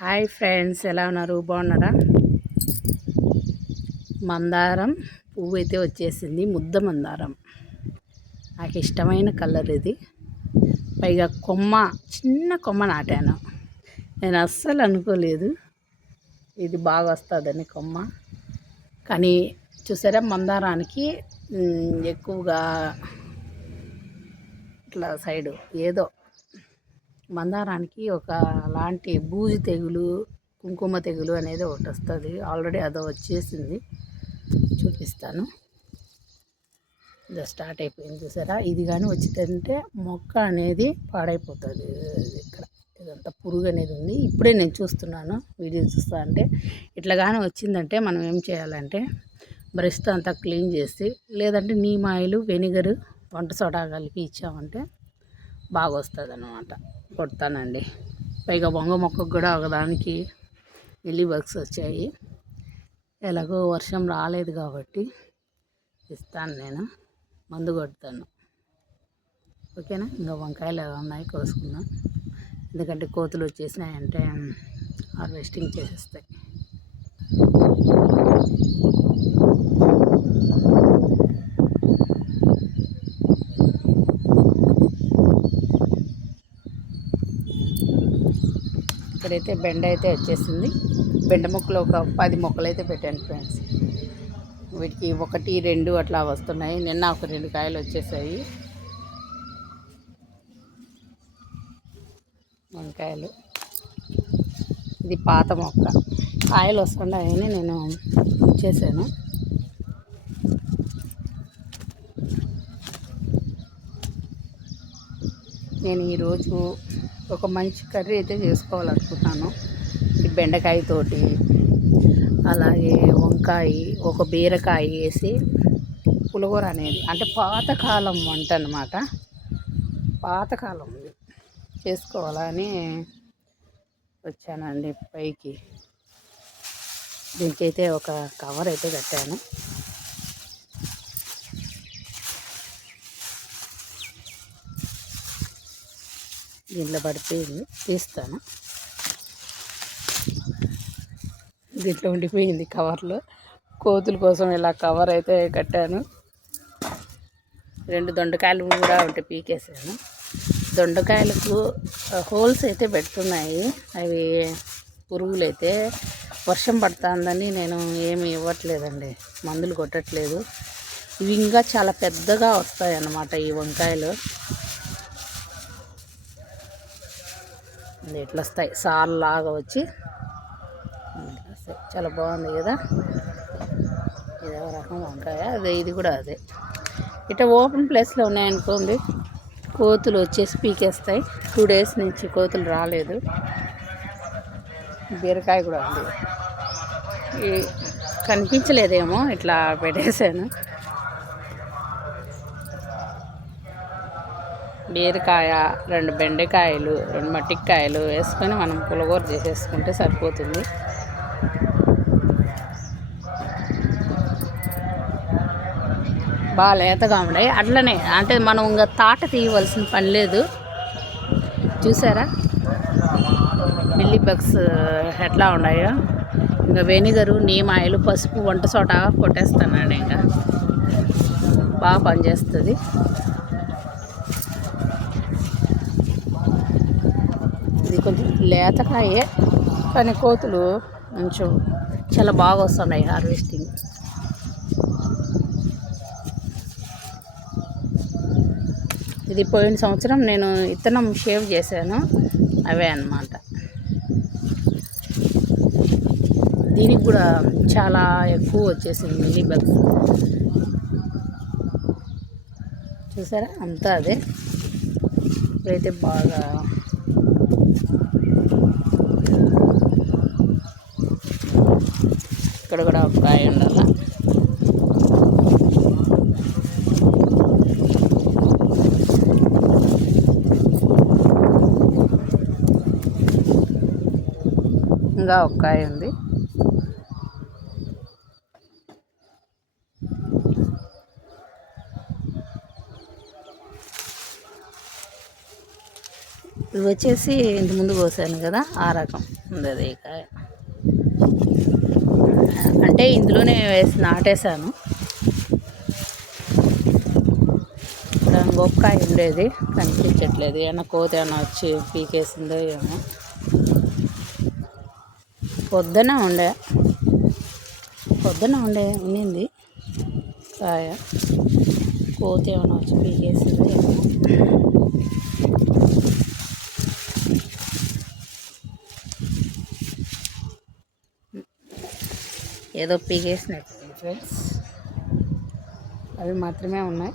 Hi friends ఎలా ఉన్నారు? బాగున్నారా? మందారం పువ్వు అయితే వచ్చేసింది ముద్ద మందారం. నాకు ఇష్టమైన కలర్ ఇది. పైగా కొమ్మ చిన్న కొమ్మ నాటాను. నేను అస్సలు అనుకోలేదు ఇది బాగా వస్తుందని కొమ్మ. కానీ చూసారా మందారానికి ఎక్కువగా ఇట్లా సైడు ఏదో మందారానికి ఒక లాంటి బూజు తెగులు కుంకుమ తెగులు అనేది ఒకటి వస్తుంది. ఆల్రెడీ అదో వచ్చేసింది. చూపిస్తాను. ఇది స్టార్ట్ అయిపోయింది చూసారా? ఇది కానీ వచ్చిందంటే మొక్క అనేది పాడైపోతుంది. ఇక్కడ ఇదంతా పురుగు అనేది ఉంది. ఇప్పుడే నేను చూస్తున్నాను. వీడియో చూస్తా అంటే ఇట్లా కానీ వచ్చిందంటే మనం ఏం చేయాలంటే బ్రష్తో అంతా క్లీన్ చేసి లేదంటే నీమాయిలు వెనిగరు వంట సోడా కలిపి ఇచ్చామంటే బాగా వస్తుంది అన్నమాట కొడతానండి. పైగా వంగ మొక్కకు కూడా ఒకదానికి మిల్లీ బగ్స్ వచ్చాయి. ఎలాగో వర్షం రాలేదు కాబట్టి ఇస్తాను నేను. మందు కొడతాను. ఓకేనా? ఇంకా వంకాయలు ఉన్నాయి కోసుకుందాం. ఎందుకంటే కోతులు వచ్చేసినాయంటే హార్వెస్టింగ్ చేసేస్తాయి. ఇక్కడైతే బెండ అయితే వచ్చేసింది. బెండ మొక్కలు ఒక పది మొక్కలు అయితే పెట్టాను ఫ్రెండ్స్. వీటికి ఒకటి రెండు అట్లా వస్తున్నాయి. నిన్న ఒక రెండు కాయలు వచ్చేసాయి. వంకాయలు. ఇది పాత మొక్క. కాయలు వస్తున్నాయని నేను చేశాను. నేను ఈరోజు ఒక మంచి కర్రీ అయితే చేసుకోవాలనుకుంటున్నాను. ఈ బెండకాయతోటి అలాగే వంకాయ ఒక బీరకాయ వేసి పులిహోర అనేది అంటే పాతకాలం వంట అనమాట పాతకాలం చేసుకోవాలని వచ్చానండి పైకి. దీనికైతే ఒక కవర్ అయితే కట్టాను. దీంట్లో పడిపోయింది తీస్తాను. దీంట్లో ఉండిపోయింది కవర్లో. కోతుల కోసం ఇలా కవర్ అయితే కట్టాను. రెండు దొండకాయలు కూడా ఉంటే పీకేసాను దొండకాయలకు హోల్స్ అయితే పెడుతున్నాయి. అవి పురుగులు అయితే వర్షం పడుతుందని నేను ఏమి ఇవ్వట్లేదండి. మందులు కొట్టట్లేదు. ఇవి ఇంకా చాలా పెద్దగా వస్తాయి అన్నమాట ఈ వంకాయలు. ఇట్లా వస్తాయి. సాల్ లాగా వచ్చి చాలా బాగుంది కదా. ఇదో రకం వంకాయ. అదే ఇది కూడా అదే. ఇట్లా ఓపెన్ ప్లేస్లో ఉన్నాయనుకోండి కోతులు వచ్చేసి పీకేస్తాయి. టూ డేస్ నుంచి కోతులు రాలేదు. బీరకాయ కూడా ఉంది. కనిపించలేదేమో ఇట్లా పెట్టేశాను. బీరకాయ రెండు బెండకాయలు రెండు మట్టికాయలు వేసుకొని మనం పులగూర చేసేసుకుంటే సరిపోతుంది. బాగా లేతగా ఉన్నాయి. అట్లనే అంటే మనం ఇంకా తాట తీయవలసిన పని లేదు. చూసారా? మిల్లీ బగ్స్ ఎట్లా ఉన్నాయో? ఇంకా వెనిగరు నీమాయలు పసుపు వంట చోట కొట్టేస్తానండి ఇంకా. బాగా పనిచేస్తుంది ఇది కొంచెం లేతకాయే కానీ కోతులు కొంచెం చాలా బాగా వస్తున్నాయి హార్వెస్టింగ్ ఇది పోయిన సంవత్సరం నేను ఇత్తనం షేవ్ చేశాను అవే అనమాట దీనికి కూడా చాలా ఎక్కువ వచ్చేసింది మిల్లీ బగ్స్ చూసారా? అంతా అదే. ఇప్పుడైతే బాగా ఇక్కడ కూడా ఒక కాయ ఉండాల? ఇంకా ఒక కాయ ఉంది. ఇవి వచ్చేసి ఇంత ముందు కోసాను కదా ఆ రకం ఉంది అది ఈ కాయ. అంటే ఇందులోనే వేసి నాటేశాను. ఇక్కడ ఉండేది కనిపించట్లేదు. ఏమన్నా కోత ఏమన్నా వచ్చి పీకేసిందో ఏమో. పొద్దున ఉండే పొద్దున ఉండే ఉండింది కాయ. కోత ఏమైనా వచ్చి పీకేసిందో ఏమో. ఏదో పీకేసినట్టు ఫ్రెండ్స్. అవి మాత్రమే ఉన్నాయి.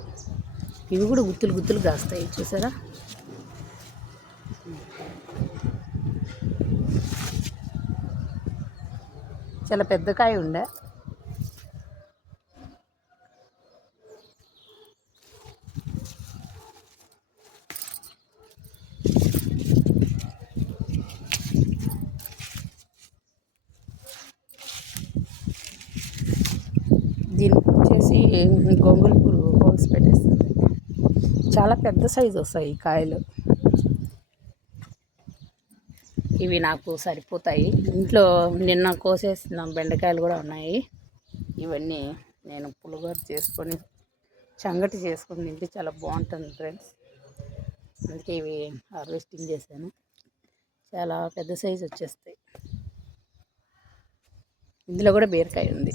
ఇవి కూడా గుత్తులు గుత్తులు కాస్తాయి చూసారా? చాలా పెద్ద కాయ ఉండే దీనికి వచ్చేసి గొంగులు పురుగు హోల్స్ పెట్టేస్తుంది. చాలా పెద్ద సైజు వస్తాయి ఈ కాయలు. ఇవి నాకు సరిపోతాయి. ఇంట్లో నిన్న కోసేసిన బెండకాయలు కూడా ఉన్నాయి. ఇవన్నీ నేను పులిగోర చేసుకొని సంగటి చేసుకొని తింటే చాలా బాగుంటుంది ఫ్రెండ్స్. అందుకే ఇవి హార్వెస్టింగ్ చేశాను. చాలా పెద్ద సైజు వచ్చేస్తాయి. ఇందులో కూడా బీరకాయ ఉంది.